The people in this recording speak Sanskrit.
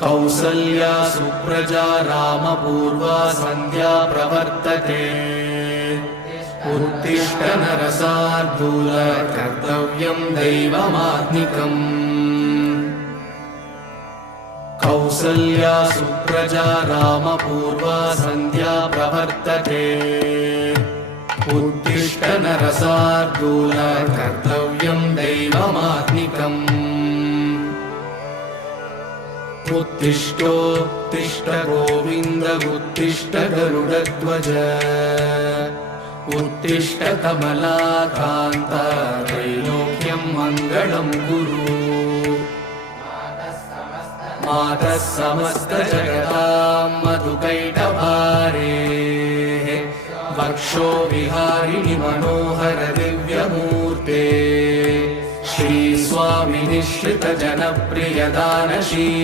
कौसल्या सुप्रजा रामपूर्वा सन्ध्या प्रवर्तते उत्तिष्ठ नरशार्दूल कर्तव्यं दैवमात्मिकम् कौसल्या सुप्रजा रामपूर्वा सन्ध्या प्रवर्तते उत्तिष्ठ नरशार्दूल कर्तव्यं दैवमात्मिकम् उत्तिष्ठोत्तिष्ठ गोविन्द उत्तिष्ठ गरुडध्वज उत्तिष्ठ कमलाकान्त त्रैलोक्यं मङ्गलं कुरु मातः समस्तजगतां मधुकैटभारेः वक्षो विहारिणि मनोहर दिव्यमूर्ते श्रीस्वामिनिश्रित जनप्रिय दानशील